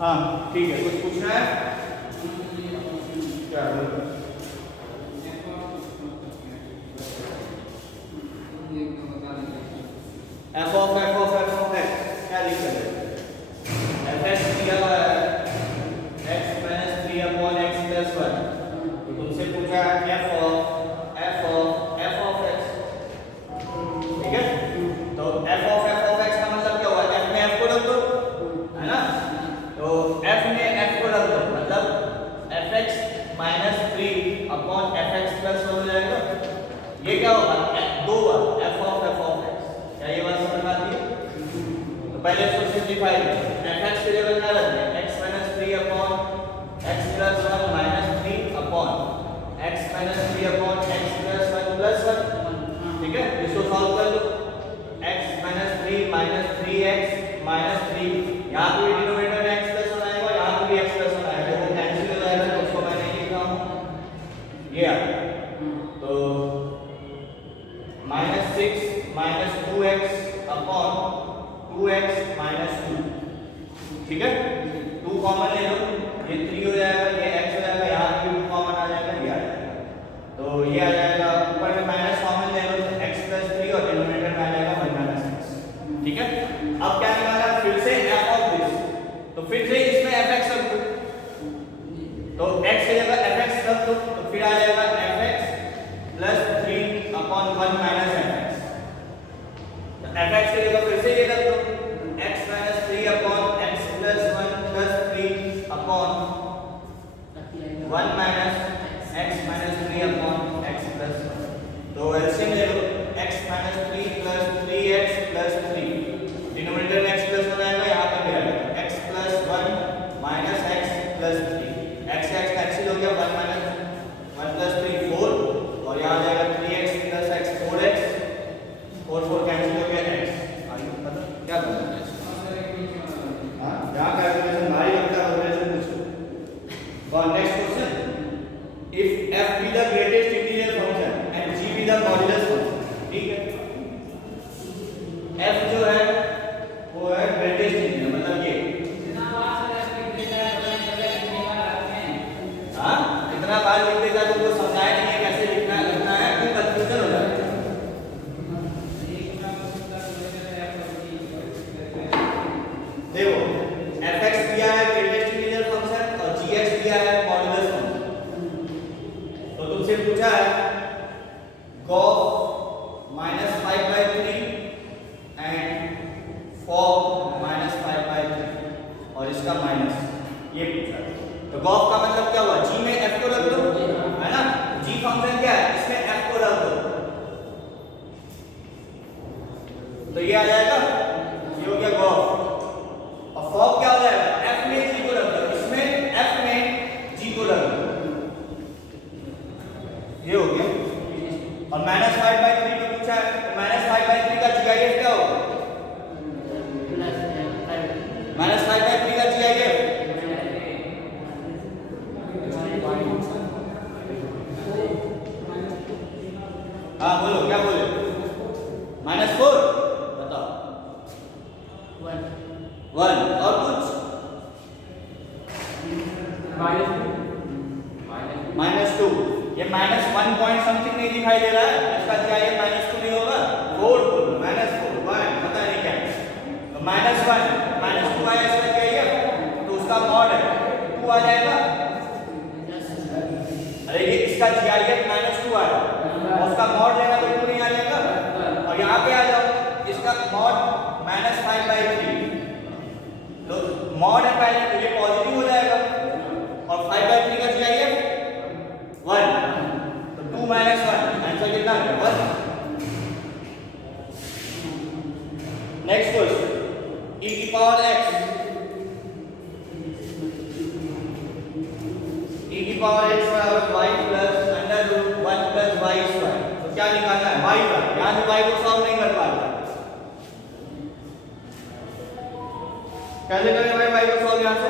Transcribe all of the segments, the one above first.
हाँ ठीक है, कुछ पूछना है क्या? एफ ऑफ एक्स क्या लिख सकते हैं? एफ एक्स दिया हुआ है x minus 3 upon x plus 1। तो तुमसे पूछा एफ ऑफ एक्स, ठीक है? तो एफ ऑफ एक्स का मतलब क्या हुआ? एफ में एफ को रख दो, है ना? तो एफ में एफ को रख दो, मतलब F x minus 3 upon F x plus 1 हो जाएगा। ये क्या होगा? दो बार एफ ऑफ एक्स। क्या ये बात समझ में आती है? तो पहले इसको सिंप्लीफाई करें। एफ एक्स की जगह क्या रखते हैं? X minus 3 upon x plus 1 minus 3 upon x minus 3 upon x plus 1 plus 1, ठीक है? इसको सॉल्व कर लो। X minus 3 minus 3x minus 3, यहाँ पे डिनोमिनेटर में एक्स प्लस 1 आएगा, यहाँ पे भी एक्स प्लस 1 आएगा, तो कैंसिल हो जाएगा। तो उसको मैं नहीं लिख रहा हूँ, ये आ गया। तो minus 6 minus 2x upon 2x minus 2, ठीक है? 2 कॉमन ले लो, ये 3 हो जाएगा, ये x हो जाएगा, यहाँ पे 2 कॉमन आ जाएगा, ये आ जाएगा। तो ये आ जाएगा, ऊपर में माइनस कॉमन ले लो तो x प्लस 3 और डिनोमिनेटर में आ जाएगा 1 माइनस x, ठीक है? अब क्या निकाला? फिर से f ऑफ दिस, तो फिर से इसमें fx रख दो, तो x की जगह fx रख दो, तो फिर आ जाएगा fx plus 3 upon 1 minus fx। तो fx की जगह फिर से ये रख दो, x minus 3 upon x plus 1 plus 3 upon 1 minus x minus 3 upon x plus 1। तो एलसीएम ले लो, x minus 3 plus 3x plus 3, denominator में x प्लस 1 आएगा, यहाँ पे भी आएगा x plus 1 minus x plus 3, x cancel हो गया, 1 माइनस 1 प्लस 3 4, और यहाँ आ जाएगा 3x plus x 4x, 4 cancel हो गया x। क्या करना है? हाँ, यहाँ कैलकुलेशन भारी लगता है, ऑपरेशन पूछो। और next question, if f be the greatest integral function and g be the modulus function, ठीक है? f जो है वो है ग्रेटेस्ट इंटीजर, मतलब ये इतना बार लिख देगा तो वो समझाया नहीं है कैसे लिखना है, तो कंफ्यूजन हो जाता है। देखो fx दिया है ग्रेटेस्ट इंटीजर फंक्शन और gx दिया है मॉड्यूलस फंक्शन। तो तुमसे पूछा है gauss minus 5/3 and fog minus 5/3 और इसका माइनस, ये पूछा है। तो gauss का मतलब क्या हुआ? g में f को रख दो, है ना? g फंक्शन क्या है? इसमें f को रख दो, तो ये आ जाएगा, ये हो गया gauss। और fog क्या हो जाएगा? f में g को रख दो, इसमें f में g को रख दो, ये हो गया। और माइनस 5/3 को पूछा है, तो माइनस 5/3 का GIF क्या होगा? माइनस 5/3 का GIF हाँ बोलो, क्या बोले? -4 बताओ। 1 और कुछ? -2। ये -1 पॉइंट समथिंग नहीं दिखाई दे रहा है, इसका GIF -2 नहीं होगा, 4 बोलो, -4 1 पता नहीं क्या है। तो -1 -2 आया इसका GIF, तो उसका मॉड है 2 आ जाएगा। अरे ये इसका GIF -2 आया और उसका मॉड लेना तो 2 नहीं आ जाएगा। और यहाँ पे आ जाओ, इसका मॉड -5/3, तो मॉड है पहले तो ये पॉजिटिव हो जाएगा, और 5/3 का GIF 1, तो 2 - 1 आंसर कितना है? 1। नेक्स्ट क्वेश्चन, e की पावर x, e की पावर x बराबर y plus √1 plus y square. तो क्या निकालना है? y का, यहाँ से y को सॉल्व नहीं कर पा रहा, कैसे करें भाई y को सॉल्व यहाँ से?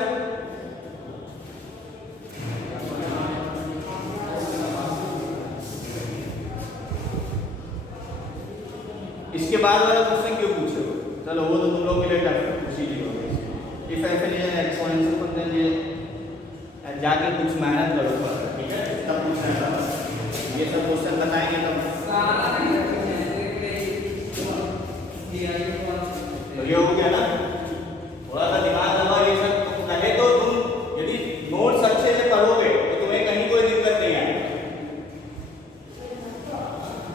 इसके बाद वाला क्वेश्चन क्यों पूछे हो? चलो वो तो तुम लोग के लिए टफ है, उसी चीज हो गई। डिफरेंशियल एक्सपोनेंशियल फंक्शन ये जाके कुछ मेहनत करो पर, ठीक है, तब पूछना है, ये सब क्वेश्चन बताएंगे तब। तो ये हो गया ना, थोड़ा सा दिमाग लगाओ ये सब। पहले तो तुम यदि नोट्स अच्छे से पढ़ोगे तो तुम्हें कहीं कोई दिक्कत नहीं आएगी।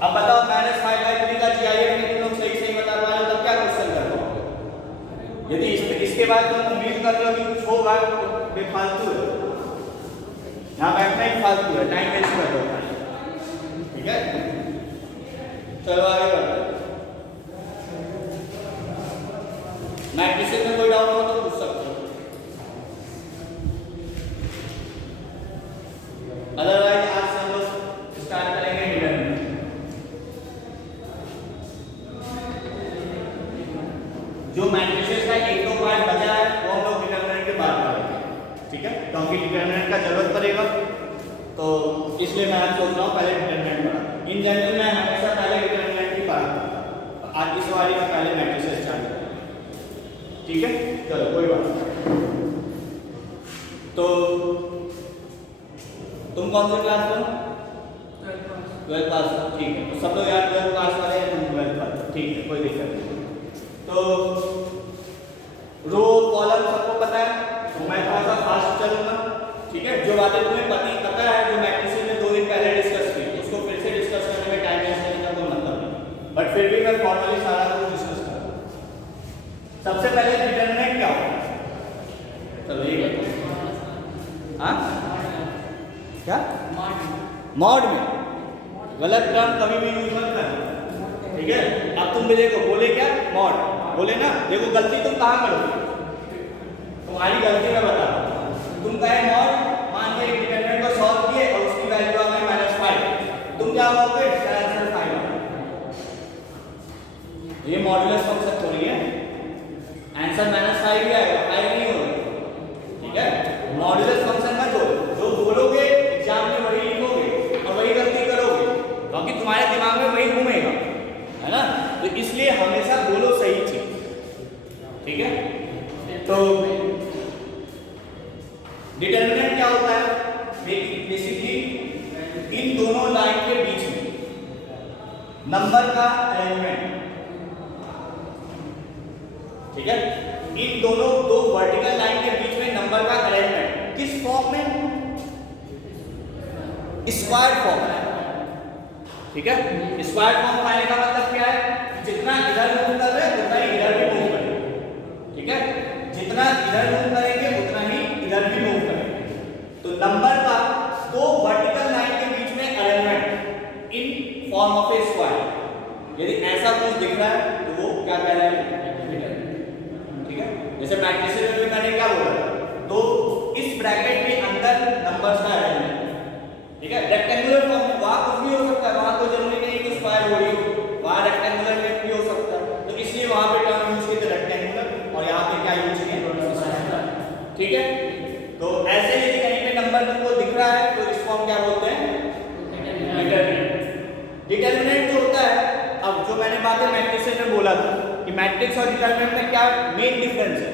अब बताओ -5/3 का GIF में तुम लोग सही सही बता पा रहे हो तब क्या क्वेश्चन कर पाओगे? यदि इसके बाद तुम उम्मीद कर रहे हो कि कुछ होगा बेफालतू है, यहाँ बैठना ही फालतू है, टाइम वेस्ट कर दो, ठीक है। चलो आगे बढ़ते हैं। मैट्रिसेस में कोई डाउट हो तो पूछ सकते हो, अदरवाइज आज से हम लोग स्टार्ट करेंगे डिटरमिनेंट। जो मैट्रिसेस का एक दो पार्ट बचा है वो हम लोग डिटरमिनेंट के बाद करेंगे, ठीक है, क्योंकि डिटरमिनेंट का जरूरत पड़ेगा, तो इसलिए मैं आज सोच रहा हूँ पहले डिटरमिनेंट पढ़ा। इन जनरल मैं हमेशा पहले डिटरमिनेंट ही पढ़ाता हूँ, आज इस वाली में पहले मैट्रिसेस स्टार्ट करेंगे, ठीक है। चलो कोई बात नहीं। तो तुम कौन से क्लास में? 12th क्लास, ठीक है। तो सब लोग यार 12th क्लास वाले हैं, तुम 12th क्लास, ठीक है, कोई दिक्कत नहीं। तो रो कॉलम सबको पता है, तो मैं थोड़ा सा फास्ट चलूंगा, ठीक है। जो बातें तुम्हें पता है, जो मैट्रिसेस में 2 दिन पहले डिस्कस की, उसको फिर से डिस्कस करने में टाइम वेस्ट करने का कोई मतलब नहीं, बट फिर भी मैं फॉर्मली सारा कुछ डिस्कस करूंगा। सबसे पहले डिटरमिनेंट क्या होता है? चलो ये बताओ। हाँ क्या? मॉड में गलत टर्म कभी भी यूज मत करना, ठीक है। अब तुम भी देखो, बोले क्या? मॉड बोले ना, देखो गलती तुम कहाँ करोगे, तुम्हारी गलती मैं बता रहा हूँ। तुम कहे मॉड, मान के डिटरमिनेंट को सॉल्व किए और उसकी वैल्यू आ गई -5, तुम क्या बोलोगे? आंसर 5। ये मॉडुलस फंक्शन थोड़ी है, आंसर -5 ही आएगा, 5 नहीं होगा, ठीक है। मॉडुलस फंक्शन मत बोलो, जो बोलोगे एग्जाम में वही लिखोगे और वही गलती करोगे, क्योंकि तुम्हारे दिमाग में वही घूमेगा, है ना। तो इसलिए हमेशा बोलो सही चीज, ठीक है। तो डिटरमिनेंट क्या होता है? बेसिकली इन दोनों लाइन के बीच में नंबर का अरेंजमेंट, ठीक है। इन दोनों दो वर्टिकल लाइन के बीच में नंबर का अरेंजमेंट किस फॉर्म में? स्क्वायर फॉर्म में, ठीक है। स्क्वायर फॉर्म पाने का मतलब क्या है? जितना इधर मूव कर रहे हैं उतना ही इधर भी मूव करेंगे, ठीक है। जितना इधर मूव करेंगे उतना ही इधर भी मूव करेंगे। तो नंबर का दो वर्टिकल लाइन के बीच में arrangement in form of A square, यदि ऐसा कुछ दिख रहा है तो वो क्या कह रहे हैं? ठीक है। जैसे मैट्रिसेस में मैंने क्या बोला, तो इस ब्रैकेट के अंदर नंबर्स का अरेंजमेंट, ठीक है। रेक्टेंगुलर फॉर्म में वहां कुछ भी हो सकता है, वहां कोई जरूरी नहीं कि स्क्वायर हो ही, वहां रेक्टेंगुलर में भी हो सकता है, तो इसलिए वहां पे टर्म यूज किया रेक्टेंगुलर और यहां पे क्या यूज किया? ठीक है। तो ऐसे यदि कहीं पे नंबर तुमको दिख रहा है तो इसको हम क्या बोलते हैं? डिटरमिनेंट। डिटरमिनेंट जो होता है, अब जो मैंने बातें मैट्रिसेस में बोला था कि मैट्रिक्स और डिटरमिनेंट में क्या मेन डिफरेंस है?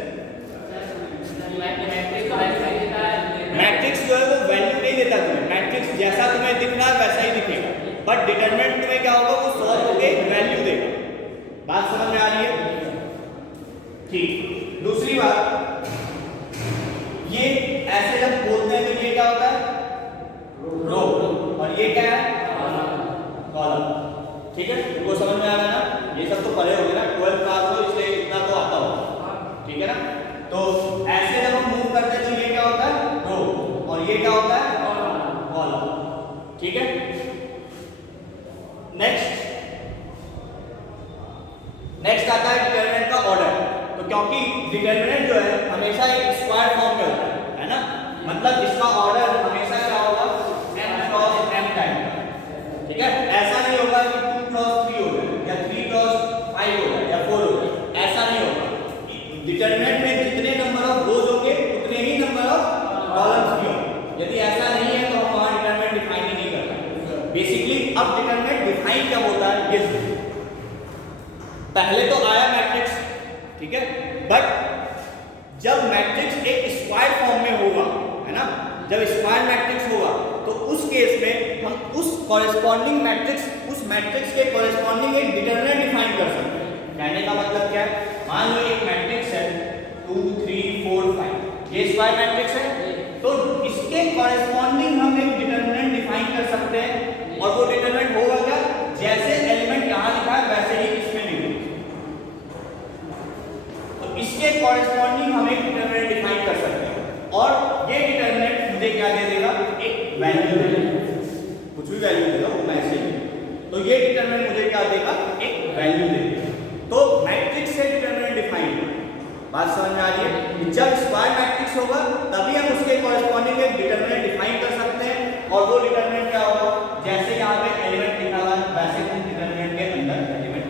मैट्रिक्स जो है वो वैल्यू नहीं देता तुम्हें, मैट्रिक्स जैसा तुम्हें दिखना है वैसा ही दिखेगा, बट डिटरमिनेंट तुम्हें क्या होगा? वो सॉल्व होके वैल्यू देगा। बात समझ में आ रही है? ठीक। दूसरी बात, ये ऐसे जब बोलते हैं तो ये क्या होता है? रो, और ये क्या है? कॉलम, ठीक है। तुमको समझ में आ रहा है ना? ये सब तो पढ़े होगे ना, 12th क्लास हो इसलिए इतना तो आता होगा, ठीक है ना। तो ऐसे जब हम मूव करते हैं तो ये क्या होता है? रो, और ये क्या होता है? कॉलम, ठीक है। नेक्स्ट आता है डिटरमिनेंट का ऑर्डर। तो क्योंकि डिटरमिनेंट जो है हमेशा एक स्क्वायर फॉर्म में होता है ना, मतलब इसका ऑर्डर हमेशा क्या होगा? m क्रॉस m टाइम, ठीक है। ऐसा नहीं होगा कि 2 क्रॉस 3 हो जाए या 3 क्रॉस 5 हो जाए या 4 हो जाए, ऐसा नहीं होगा। डिटरमिनेंट में जितने नंबर ऑफ रोज होंगे उतने ही नंबर ऑफ कॉलम्स भी होंगे। यदि ऐसा नहीं है तो हम वहां डिटरमिनेंट डिफाइन ही नहीं करते। बेसिकली अब डिटरमिनेंट डिफाइन क्या होता है ये पहले तो आया मैट्रिक्स, ठीक है, बट जब मैट्रिक्स एक स्क्वायर फॉर्म में होगा, है ना, जब स्क्वायर मैट्रिक्स होगा तो उस केस में हम उस कॉरेस्पॉन्डिंग मैट्रिक्स, उस मैट्रिक्स के कॉरेस्पॉन्डिंग एक डिटरमिनेंट डिफाइन कर सकते हैं। कहने का मतलब क्या है, मान लो एक मैट्रिक्स है 2 3 4 5, ये स्क्वायर मैट्रिक्स है, तो इसके कॉरेस्पॉन्डिंग हम एक डिटरमिनेंट डिफाइन कर सकते हैं, और वो डिटरमिनेंट होगा क्या, जैसे एलिमेंट यहां लिखा है वैसे ही इसमें लिखो। तो इसके कॉरेस्पॉन्डिंग हम एक डिटरमिनेंट डिफाइन कर सकते हैं, और ये डिटरमिनेंट मुझे क्या दे देगा, एक वैल्यू दे देगा, कुछ भी वैल्यू देगा वो मैं ऐसे ही, तो ये डिटरमिनेंट मुझे क्या देगा, एक वैल्यू देगा। तो मैट्रिक्स से डिटरमिनेंट डिफाइन, बात समझ में आ रही है। जब स्क्वायर मैट्रिक्स होगा तभी हम उसके कॉरेस्पॉन्डिंग एक डिटरमिनेंट डिफाइन कर सकते हैं, और वो डिटरमिनेंट क्या होगा, जैसे यहाँ पे एलिमेंट लिखा हुआ है वैसे उस डिटरमिनेंट के अंदर एलिमेंट,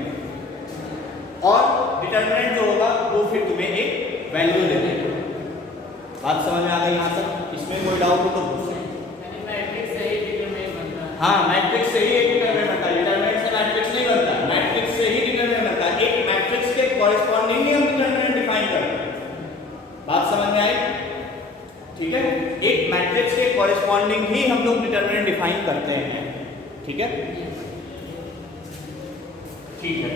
और डिटरमिनेंट जो होगा वो फिर तुम्हें एक वैल्यू दे देगा। बात समझ में आ गई यहाँ तक? इसमें कोई डाउट हो तो पूछो। मैट्रिक्स से ही डिटरमिनेंट बनता है। हाँ, मैट्रिक्स से ही एक डिटरमिनेंट बनता है, डिटरमिनेंट से मैट्रिक्स नहीं बनता, मैट्रिक्स से ही डिटरमिनेंट बनता है। एक मैट्रिक्स के कॉरेस्पॉन्डिंग ही हम डिटरमिनेंट डिफाइन करते हैं। बात समझ में आई? ठीक है, एक मैट्रिक्स के कॉरेस्पॉन्डिंग ही हम लोग डिटरमिनेंट डिफाइन करते हैं। ठीक है, ठीक है,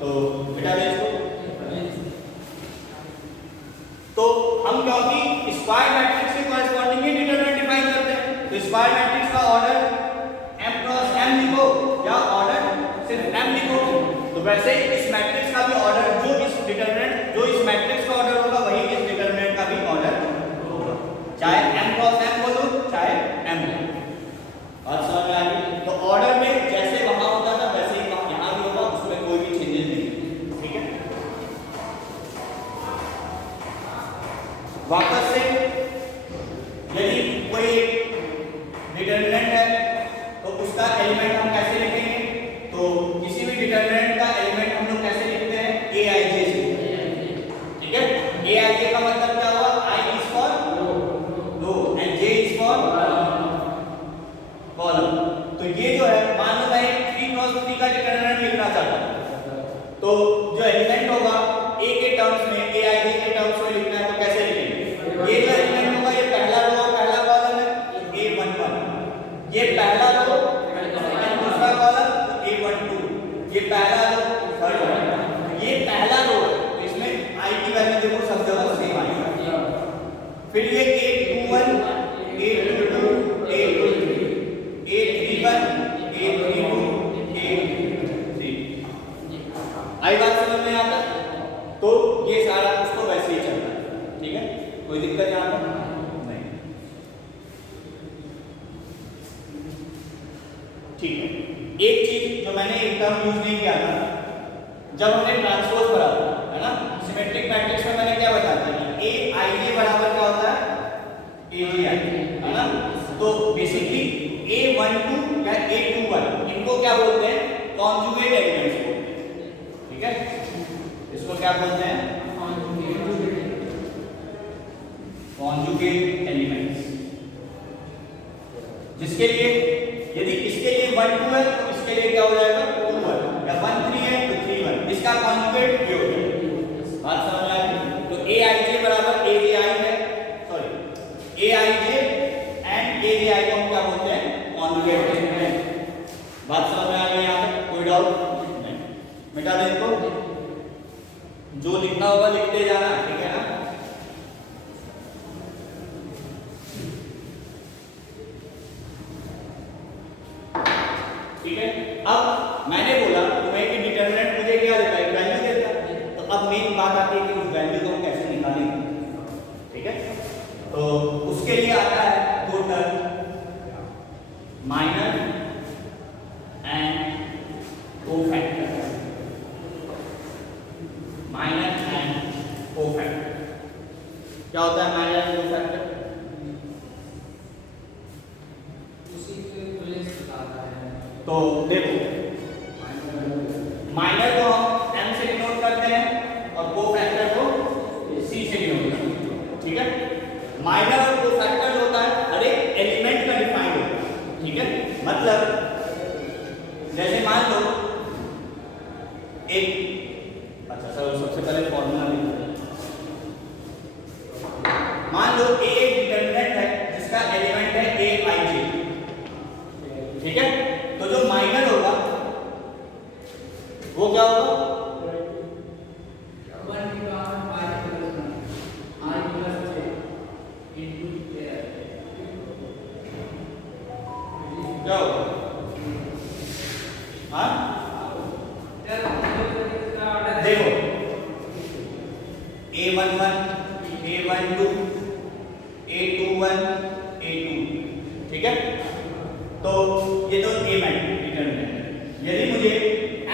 तो बेटा देखो, तो हम क्योंकि स्क्वायर मैट्रिक्स के कॉरेस्पॉन्डिंग ही डिटरमिनेंट डिफाइन करते हैं, तो स्क्वायर मैट्रिक्स का ऑर्डर m क्रॉस m लिखो या ऑर्डर सिर्फ m लिखो। तो वैसे इस मैट्रिक्स का भी ऑर्डर, जो इस डिटरमिनेंट, जो इस मैट्रिक्स का ऑर्डर होगा वही इस डिटरमिनेंट का भी ऑर्डर होगा, चाहे m क्रॉस m बोलो चाहे m बोलो। बात समझ में आ गई? तो ऑर्डर में जैसे वहां होता था वैसे ही यहाँ भी होगा, उसमें कोई भी चेंजेस नहीं। ठीक है, वापस से यदि कोई डिटरमिनेंट है तो उसका एलिमेंट हम कैसे लिखेंगे, तो किसी भी डिटरमिनेंट का एलिमेंट हम लोग कैसे लिखते हैं, aij से। ठीक है, aij का मतलब क्या हुआ, i is for row and j is for column. तो ये जो है, मान लो मैं 3 क्रॉस 3 का डिटरमिनेंट लिखना चाहता हूं, तो जो एलिमेंट होगा a के टर्म्स में, aij के टर्म्स में लिखना है तो कैसे लिखेंगे, ये जो एलिमेंट होगा ये पहला रो और पहला कॉलम है, a11, ये पहला रो दूसरा कॉलम a12, ये पहला रो थर्ड रो, ये पहला रो है, तो इसमें i की वैल्यू देखो सब जगह सेम आएगी। फिर ये a21, a22, a23, a31, a32, a33, आई बात समझ में आता? तो ये सारा उसको वैसे ही चलता है। ठीक है, कोई दिक्कत यहाँ पर नहीं। ठीक है, एक चीज जो मैंने एक टर्म यूज नहीं किया था जब हमने ट्रांसपोज पढ़ा था, है ना, सिमेट्रिक मैट्रिक्स में मैंने क्या बताया था कि aij बराबर क्या होता है, aji, है ना। तो बेसिकली a12 या a21 इनको क्या बोलते हैं, कॉन्जुगेट एलिमेंट्स बोलते हैं। ठीक है, इसको क्या बोलते हैं, कॉन्जुगेट एलिमेंट्स, जिसके लिए यदि इसके लिए 1 2 है तो इसके लिए क्या हो जाएगा 2 1, या 1 3 है तो 3 1, इसका कॉन्जुगेट ये हो जाएगा। बात समझ में आई? तो aij बराबर aji है, सॉरी aij एंड aji को हम क्या बोलते हैं, कॉन्जुगेट एलिमेंट। बात समझ में आ गई? यहाँ पे कोई डाउट नहीं? मिटा दे इसको, जो लिखना होगा लिखते जाना। ठीक है ना, ठीक है। अब मैंने बोला तुम्हें कि डिटरमिनेंट मुझे क्या देता है, वैल्यू देता है, तो अब मेन बात आती है कि उस वैल्यू को हम कैसे निकालेंगे। ठीक है, तो उसके लिए आता है दो term, minor and cofactor, minor and cofactor. क्या होता है माइनर एंड कोफैक्टर? तो देखो, माइनर को हम m से डिनोट करते हैं और कोफैक्टर को c से डिनोट करते हैं। ठीक है, माइनर और कोफैक्टर जो होता है हर एक एलिमेंट का डिफाइंड होता है। ठीक है, मतलब जैसे मान लो एक, अच्छा सर सबसे पहले फॉर्मूला लिखते हैं। मान लो ए एक डिटरमिनेंट है जिसका एलिमेंट है ए आई जे, ठीक है, तो जो माइनर होगा वो क्या होगा? क्या होगा? हाँ देखो A11 A12 A21 A2, ठीक है, तो ये तो A मैट्रिक्स डिटरमिनेंट है। यदि मुझे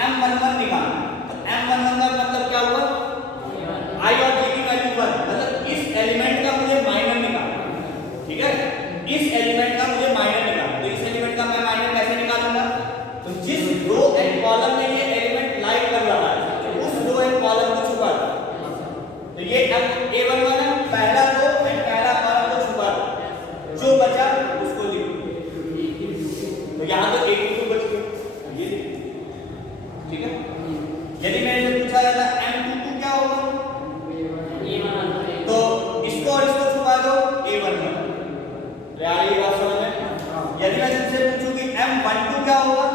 M11 निकालना तो M11 का मतलब क्या हुआ? I और J की वैल्यू 1, मतलब इस एलिमेंट का मुझे माइनर निकालना, ठीक है, इस एलिमेंट का मुझे माइनर निकालना, तो इस एलिमेंट का मैं माइनर कैसे निकालूंगा? तो जिस रो एंड कॉलम में ये एलिमेंट लाई कर रहा है उस रो एंड कॉलम को छुपा दो, तो ये A11 है, पहला रो एंड पहला कॉलम को छुपा दो, जो बचा उसको लिखो, तो यहां तो A22 बच गया, ये ठीक है। यदि मेरे से पूछा जाता M22 क्या होगा, तो इसको और इसको छुपा दो A11, तो यार ये बात समझ में। यदि मैं तुमसे पूछूं कि M12 क्या होगा,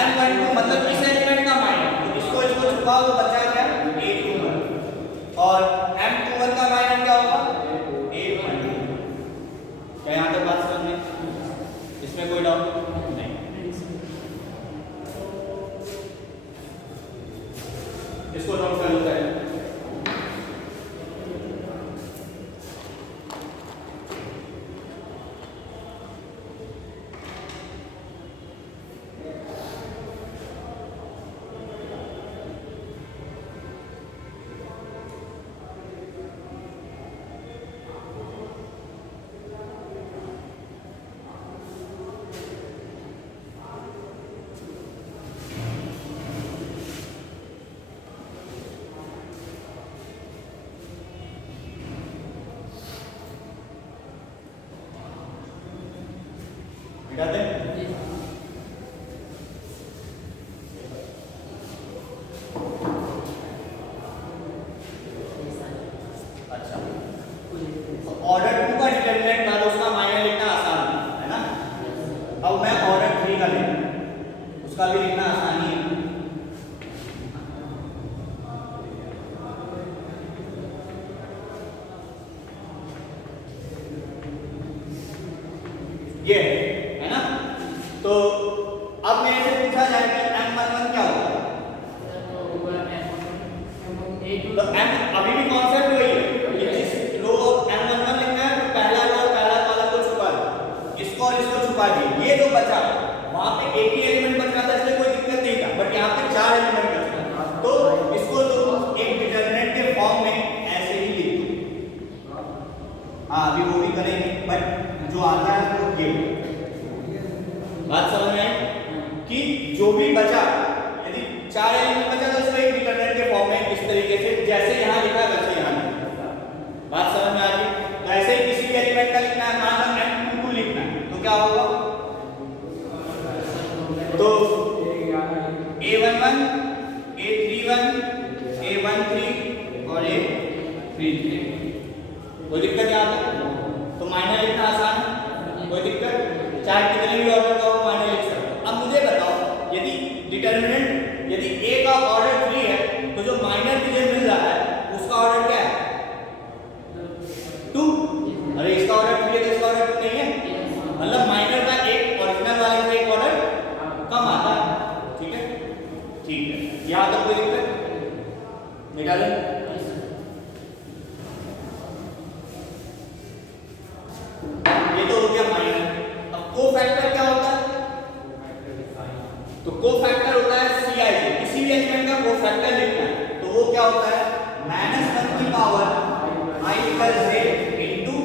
M12 मतलब इस एलिमेंट का माइनर, तो इसको इसको छुपाओ तो बचा क्या? A21, और M21 का माइनर क्या होगा? A12। क्या यहां तक बात समझ में? इसमें कोई डाउट नहीं? इसको नोट कर लो पहले। मिटा दें? अच्छा, तो ऑर्डर 2 का डिटरमिनेंट था तो उसका माइनर लिखना आसान है ना। अब मैं ऑर्डर 3 का लेना, उसका भी लिखना आसान ही है। ये है ना, तो अब मेरे से पूछा जाए कि M11 क्या होगा, तो M अभी भी कॉन्सेप्ट वही है कि जिस रो M11 लिखना है तो पहला रो और पहला कॉलम को छुपा दो, इसको और इसको छुपा दिए, ये जो बचा वहां पे एक ही एलिमेंट बच रहा था इसलिए कोई दिक्कत नहीं था, बट यहाँ पे 4 एलिमेंट बच रहा, तो इसको तो एक डिटरमिनेंट के फॉर्म में ऐसे ही लिख दो। हाँ अभी वो भी करेंगे, बट जो आता है वो ये बात समझ में आई कि जो भी बचा, यदि 4 एलिमेंट बचा तो उसको एक डिटरमिनेंट के फॉर्म में इस तरीके से जैसे यहाँ लिखा है वैसे यहाँ लिखा। बात समझ में आ रही? तो ऐसे ही किसी भी एलिमेंट का लिखना है, मान लो M22 लिखना है तो क्या होगा, तो A11 A31 A13 और A33, कोई दिक्कत यहाँ तक? तो माइनर लिखना आसान है, कोई दिक्कत? चाहे कितने भी ऑर्डर का हो माइनर लिख सकते हो। अब मुझे बताओ यदि डिटरमिनेंट यदि A का ऑर्डर 3 है तो जो माइनर मुझे मिल रहा है उसका ऑर्डर क्या है? 2। अरे इसका ऑर्डर 3 है तो इसका ऑर्डर 2 नहीं है, मतलब माइनर का एक ओरिजिनल वाले से एक ऑर्डर कम आता है, ठीक है, ठीक है, यहाँ तक कोई दिक्कत? निकालें। कोफैक्टर क्या होता है? तो कोफैक्टर होता है CIJ, किसी भी एलिमेंट का कोफैक्टर लिखना है तो वो क्या होता है? -1 की power I + J into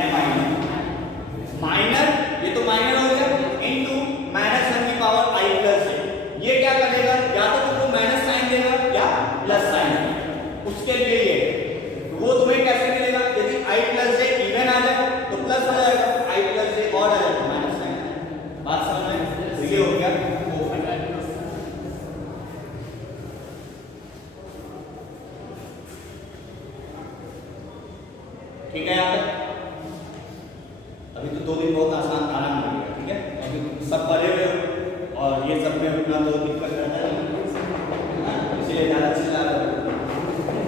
M-, minor, ये तो माइनर हो गया, इनटू -1 की पावर I + J। ये क्या करेगा? या तो तुमको माइनस साइन देगा या प्लस साइन, उसके लिए ये वो तुम्हें कैसे मिलेगा? यदि I + J इवन आ जाए तो प्लस हो जाएगा, I + J ऑड आ जाएगा माइनस। बात समझ में? तो ये हो गया कोफैक्टर। ठीक है यहाँ तक? अभी तो 2 दिन बहुत आसान आराम लगेगा, ठीक है? अभी सब पढ़े हुए हो और ये सब में उतना तो दिक्कत रहता है, इसलिए ज़्यादा चिल्ला रहे हो,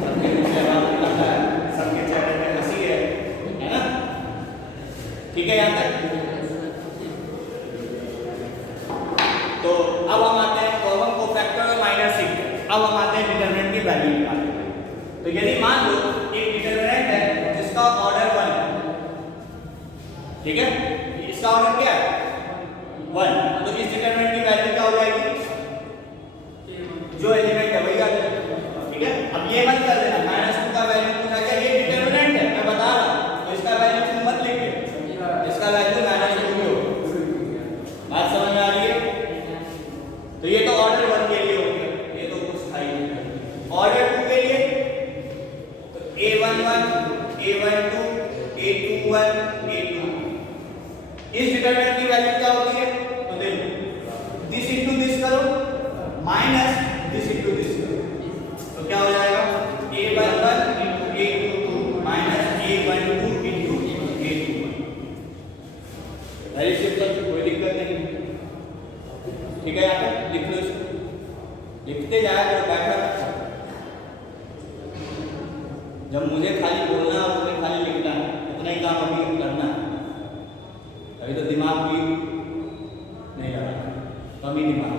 सबके पीछे आवाज निकलता है, सबके चेहरे पे हंसी है ना? ठीक है यहाँ तक? तो अब हम आते हैं कॉमन कोफैक्टर और माइनर सिग्मा। अब हम आते हैं डिटरमिनेंट की वैल्यू निकालने। तो यदि मान लो एक डिटरमिनेंट है जिसका ऑर्डर 1 है, ठीक है? इसका ऑर्डर क्या है? 1। तो इस डिटरमिनेंट की वैल्यू क्या हो जाएगी? जो एलिमेंट है वही आ जाएगा, ठीक है? अब ये मत कर देना -2 का वैल्यू पूछा गया, ये डिटरमिनेंट है मैं बता रहा हूं, तो इसका वैल्यू तुम मत लिखिए, इसका वैल्यू -2 ही होगा। बात समझ में आ रही है? तो ये तो ऑर्डर 1 के लिए हो गया, ये तो कुछ था ही नहीं। ऑर्डर 2 के लिए तो A11 A12 A21 A22 इस डिटरमिनेंट की वैल्यू क्या होती है? तो देखो दिस इनटू दिस करो माइनस दिस इनटू दिस करो, तो क्या हो जाएगा? A11 into A22 minus A12 into A21। Very simple, कोई दिक्कत नहीं, ठीक है? यहाँ पे लिख लो इसको, लिखते जाया करो, बैठा जब मुझे खाली बोलना और मुझे खाली लिखना है, उतना ही काम अभी करना है। अभी तो दिमाग भी नहीं आ रहा, कम ही दिमाग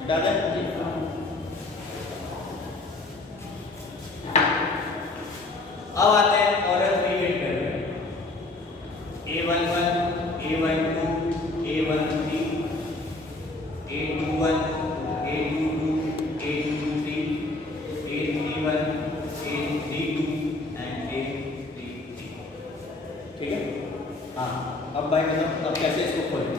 हटा दे। अब आते हैं ऑर्डर 3 के determinant A11 A12 A13 A21 A22 A23 A31 A32 and A33, ठीक है? हाँ, अब भाई मतलब अब कैसे इसको खोलें?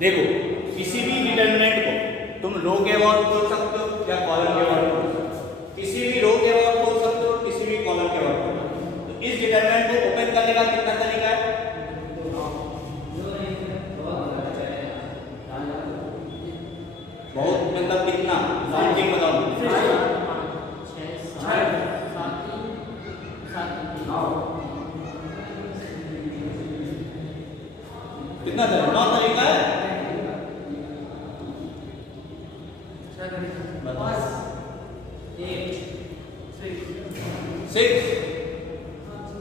देखो किसी भी डिटरमिनेंट को तुम रो के अबाउट बोल सकते हो या कॉलम के अबाउट बोल सकते हो, किसी भी रो के अबाउट बोल सकते हो, किसी भी कॉलम के अबाउट बोल सकते हो। तो इस डिटरमिनेंट को ओपन करने का कितना तरीका है? बहुत मतलब कितना काउंटिंग बताओ? 6 कितना 9 तरीका है? सिक्स।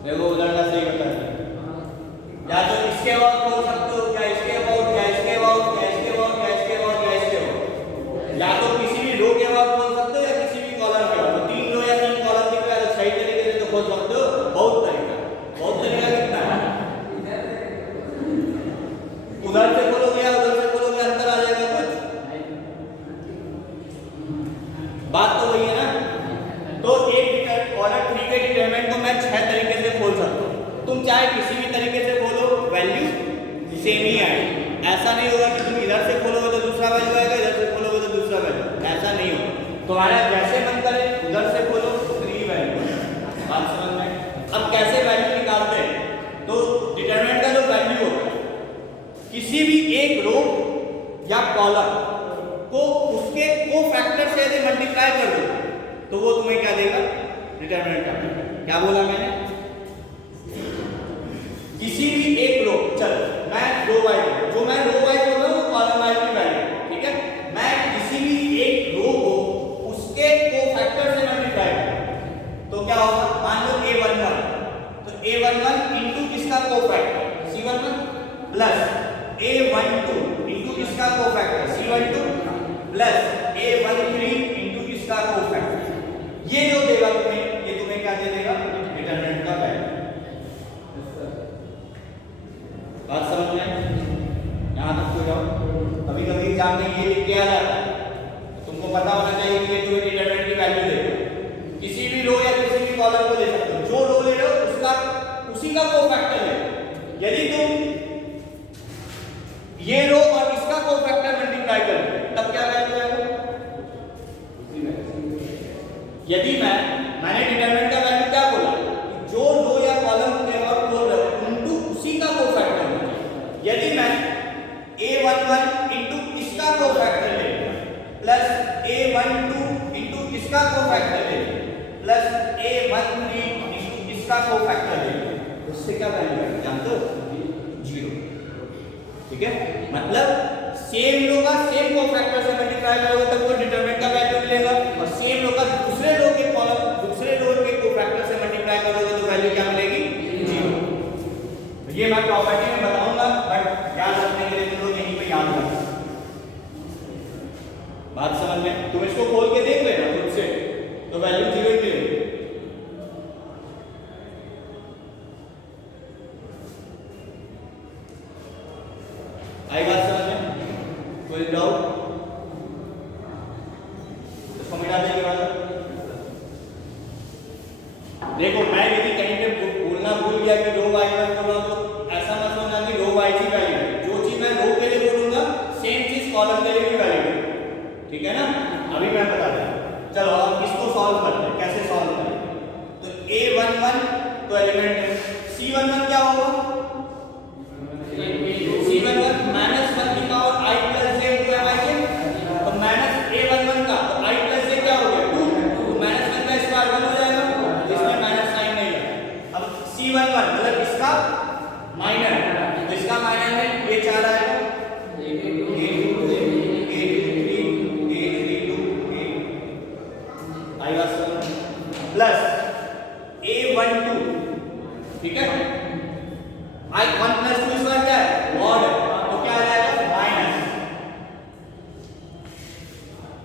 देखो उधर का सही बता है, या तो इसके अबाउट बोल सकते हो, या इसके अबाउट, या इसके अबाउट, या इसके अबाउट, या इसके अबाउट, या इसके अबाउट, या तो किसी भी रो के अबाउट बोल सकते हो या किसी भी कॉलम के अबाउट। 3 रो या 3 कॉलम दिख रहा है तो सही तरीके से तो बोल सकते हो। बहुत तरीका कितना है? उधर से बोलोगे या उधर से बोलोगे अंतर आ जाएगा कुछ? बात तो वही है ना? तो एक ऑर्डर 3 के डिटरमिनेंट को मैं 6 तरीके से खोल सकता हूँ। तुम चाहे किसी भी तरीके से खोलो, वैल्यू सेम ही आएगी। ऐसा नहीं होगा कि तुम इधर से खोलोगे तो दूसरा वैल्यू आएगा, इधर से खोलोगे तो दूसरा वैल्यू, ऐसा नहीं होगा। तुम्हारा जैसे मन करे उधर से खोलो, 3 वैल्यू। बात समझ में? अब कैसे वैल्यू निकालते हैं? तो डिटरमिनेंट का जो वैल्यू होगा, किसी भी एक रो या कॉलम को उसके कोफैक्टर से यदि मल्टीप्लाई कर दो तो वो तुम्हें क्या देगा? डिटरमिनेंट का। क्या बोला मैंने? किसी भी एक रो, चल मैं रो वाइज, जो मैं रो वाइज बोल रहा हूँ कॉलम वाइज की वैल्यू, ठीक है? मैं किसी भी एक रो को उसके कोफैक्टर से मल्टीप्लाई करूं तो क्या होगा? मान लो A11, तो A11 इनटू किसका cofactor? C11 plus A12 into किसका cofactor? C12 plus A13 into किसका कोफैक्टर? ये जो देगा तुम्हें, ये तुम्हें क्या दे देगा? डिटरमिनेंट का वैल्यू। बात समझ में? यहां तक तो जाओ। कभी कभी एग्जाम में ये लिख के आ जाता है, तो तुमको पता होना चाहिए कि ये तुम्हें डिटरमिनेंट की वैल्यू देगा। किसी भी रो या किसी भी कॉलम को ले सकते हो, जो रो ले रहे हो उसका उसी का कोफैक्टर ले। यदि तुम ये रो और इसका कोफैक्टर मल्टीप्लाई कर दो तब क्या वैल्यू आएगा? यदि मैंने डिटरमिनेंट का वैल्यू क्या बोला? जो रो या कॉलम के अबाउट बोल रहे हो उनटू उसी का कोफैक्टर। यदि मैं A11 इनटू इसका कोफैक्टर प्लस a13 इसका कोफैक्टर ले लो, उससे क्या वैल्यू है जानते हो? 0। ठीक है, मतलब सेम लो का सेम कोफैक्टर से मल्टीप्लाई करोगे तब वो डिटरमिनेंट का वैल्यू मिलेगा, और सेम लो का दूसरे लो के कॉलम दूसरे लो के कोफैक्टर से मल्टीप्लाई करोगे तो वैल्यू क्या मिलेगी? 0। ये मैं प्रॉपर्टी में बताऊंगा, बट याद रखने के लिए तुम लोग यहीं पे याद रखो। बात समझ में? तुम इसको खोल के देख लेना खुद से, तो वैल्यू 0 ही मिलेगी। आई बात समझ में? कोई डाउट? इसको मिटा देंगे वाला। देखो मैं यदि कहीं पे बोलना भूल गया कि रो वाई पर बोलना, तो ऐसा मत समझना कि रो वाई की वैल्यू है। जो चीज मैं रो के लिए बोलूंगा सेम चीज कॉलम के लिए भी वैल्यू है। ठीक है ना? अभी मैं बता रहा हूं। चलो अब इसको सॉल्व करते हैं। कैसे सॉल्व करें? तो a11 तो एलिमेंट है, c11 क्या होगा? c11 माइनस 1 की power i plus j into mi है, तो माइनस a11 का तो i प्लस j क्या हो गया? 2, तो माइनस 1 का स्क्वायर 1 हो जाएगा, इसमें माइनस साइन नहीं लगा। अब c11 मतलब इसका माइनर, तो इसका माइनर में ये 4 आएगा, प्लस a12, ठीक है? i1 प्लस 2 इसका क्या है? ऑड है, तो क्या आ जाएगा? माइनस।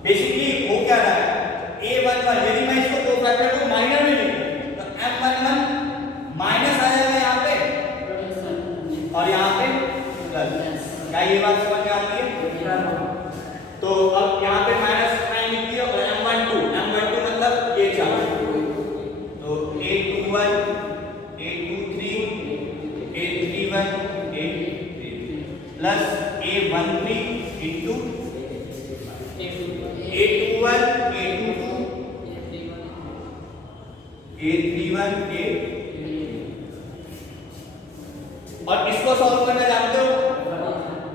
बेसिकली वो क्या रहा है? a11 यदि मैं इसको कोफैक्टर को माइनर में लिखूं तो m11 माइनस आ जाएगा यहाँ पे और यहाँ पे प्लस। क्या ये बात समझ में आती है? तो अब यहाँ पे माइनस साइन लिख दिया और m12 मतलब ये 4, तो a21 a23 a31 a33 plus a13 into a21 a22 a31 a, और इसको सॉल्व करना जानते हो?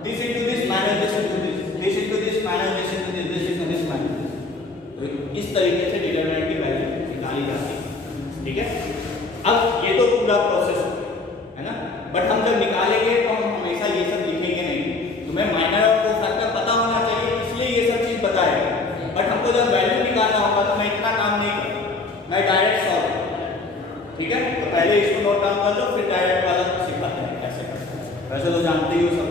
This into this minus this into this, this into this minus this into this, this into this minus this. तो इस तरीके से determinant की वैल्यू निकाली जाती है। ठीक है? अब ये तो पूरा प्रोसेस है ना, बट हम जब निकालेंगे तो हम हमेशा ये सब लिखेंगे नहीं। तुम्हें माइनर और कोफैक्टर पता होना चाहिए, इसलिए ये सब चीज बताएगा, बट हमको जब वैल्यू निकालना होगा तो मैं इतना काम नहीं करूंगा, मैं डायरेक्ट सॉल्व। ठीक है? तो पहले इसको नोट डाउन कर लो, फिर डायरेक्ट वाला सिखाते हैं कैसे करते हैं। वैसे तो जानते ही हो सब।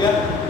Yeah.